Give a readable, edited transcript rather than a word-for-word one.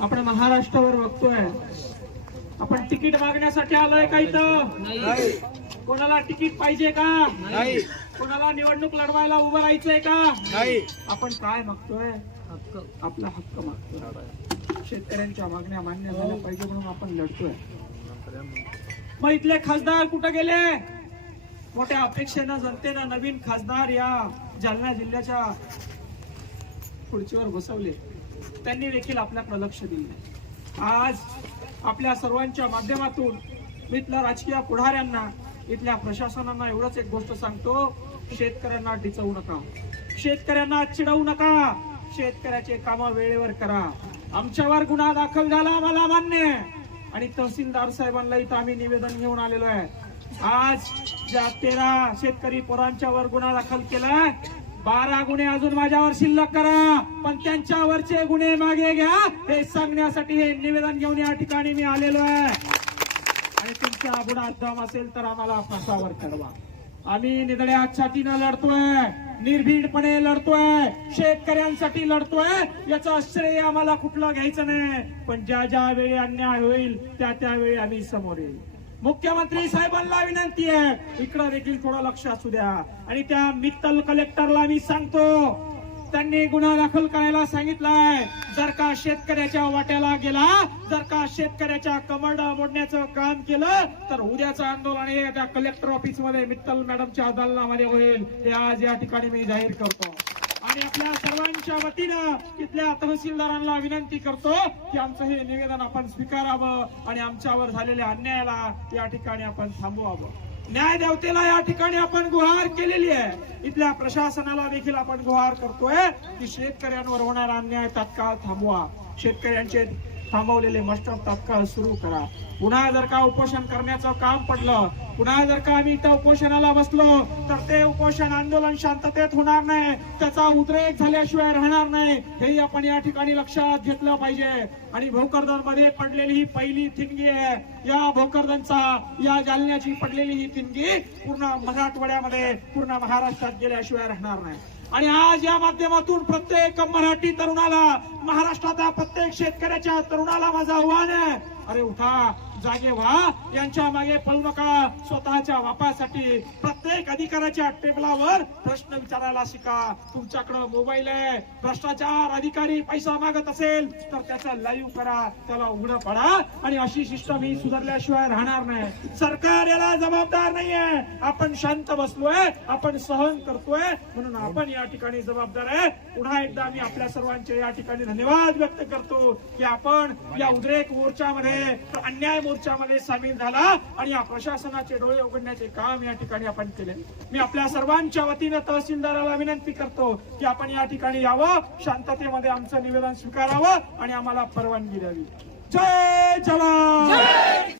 आपण महाराष्ट्रावर बघतोय, आपण तिकीट मागण्यासाठी आलोय का इथं? नाही. कोणाला तिकीट पाहिजे का? नाही. कोणाला निवडणूक लढवायला उभं राहायचंय का? नाही. आपण काय मागतोय? हक्क, आपला हक्क मागतोय. शेतकऱ्यांच्या मागण्या मान्य झाल्या पाहिजे म्हणून आपण लढतोय. मग इथले खासदार कुठे गेले? मोठ्या अपेक्षेनं जनतेनं नवीन खासदार या जालना जिल्ह्याच्या खुर्चीवर बसवले, त्यांनी देखील आपल्याकडे लक्ष दिले. आज आपल्या सर्वांच्या माध्यमातून मी इथल्या राजकीय पुढाऱ्यांना, इथल्या प्रशासनांना एवढंच एक गोष्ट सांगतो, शेतकऱ्यांना डिचवू नका, शेतकऱ्यांना चिडवू नका, शेतकऱ्याचे काम वेळेवर करा. आमच्यावर गुन्हा दाखल झाला आम्हाला मान्य, आणि तहसीलदार साहेबांना इथं आम्ही निवेदन घेऊन आलेलो आहे. आज ज्या 13 शेतकरी पोरांच्यावर गुन्हा दाखल केलाय, 12 गुन्हे अजून माझ्यावर शिल्लक करा, पण त्यांच्यावरचे गुन्हे मागे घ्या हे सांगण्यासाठी हे निवेदन घेऊन या ठिकाणी मी आलेलो आहे. आणि तुमच्या गुन्हा दम असेल तर आम्हाला फासावर चढवा. आम्ही निधड्या छातीनं लढतोय, निर्भीडपणे लढतोय, शेतकऱ्यांसाठी लढतोय. याचं श्रेय आम्हाला कुठलं घ्यायचं नाही, पण ज्या ज्या वेळी अन्याय होईल त्या त्यावेळी आम्ही समोर येईल. मुख्यमंत्री साहेबांना विनंती आहे, इकडं देखील थोडं लक्ष असू द्या. आणि त्या मित्तल कलेक्टरला मी सांगतो, त्यांनी गुन्हा दाखल करायला सांगितलाय. जर का शेतकऱ्याच्या वाट्याला गेला, जर का शेतकऱ्याच्या कमरडा मोडण्याचं काम केलं, तर उद्याचं आंदोलन हे त्या कलेक्टर ऑफिस मध्ये मित्तल मॅडमच्या दालनामध्ये होईल, हे आज या ठिकाणी मी जाहीर करतो. आणि आपल्या सर्वांच्या वतीनं इथल्या तहसीलदारांना विनंती करतो की आमचं हे निवेदन आपण स्वीकारावं आणि आमच्यावर झालेल्या अन्यायाला या ठिकाणी आपण थांबवावं. न्याय देवतेला या ठिकाणी आपण गुहार केलेली आहे. इथल्या प्रशासनाला देखील आपण गुहार करतोय की शेतकऱ्यांवर होणारा अन्याय तात्काळ थांबवा, शेतकऱ्यांचे थांबवलेले मस्टर तात्काळ सुरू करा. पुन्हा जर का उपोषण करण्याचं काम पडलं, पुन्हा जर का आम्ही इथं उपोषणाला बसलो, तर ते उपोषण आंदोलन शांततेत होणार नाही, त्याचा उद्रेक झाल्याशिवाय राहणार नाही, हे आपण या ठिकाणी लक्षात घेतलं पाहिजे. आणि भोकरदनमध्ये पडलेली ही पहिली थिंगी आहे. या भोकरदनचा, या जालन्याची पडलेली ही थिंगी पूर्ण मराठवाड्यामध्ये, पूर्ण महाराष्ट्रात गेल्याशिवाय राहणार नाही. आणि आज या माध्यमातून प्रत्येक मराठी तरुणाला, महाराष्ट्राच्या प्रत्येक शेतकऱ्याच्या तरुणाला माझं आव्हान आहे, अरे उठा, जागे व्हा, यांच्या मागे पळू नका. स्वतःच्या वापासाठी प्रत्येक अधिकाऱ्याच्या टेबलावर प्रश्न विचारायला शिका. तुमच्याकडे मोबाईल आहे, भ्रष्टाचार अधिकारी पैसा मागत असेल तर त्याचा लाईव्ह करा, त्याला उघडं पडा. आणि अशी सिस्टम ही सुधारल्याशिवाय राहणार नाही. सरकार याला जबाबदार नाहीये, आपण शांत बसलोय, आपण सहन करतोय, म्हणून आपण या ठिकाणी जबाबदार आहे. पुन्हा एकदा मी आपल्या सर्वांचे या ठिकाणी धन्यवाद व्यक्त करतो की आपण या उद्रेक मोर्चामध्ये, अन्याय मोर्चामध्ये सामील झाला आणि या प्रशासनाचे डोळे उघडण्याचे काम या ठिकाणी आपण केले. मी आपल्या सर्वांच्या वतीनं तहसीलदाराला विनंती करतो की आपण या ठिकाणी यावं, शांततेमध्ये आमचं निवेदन स्वीकारावं आणि आम्हाला परवानगी द्यावी. जय जवान.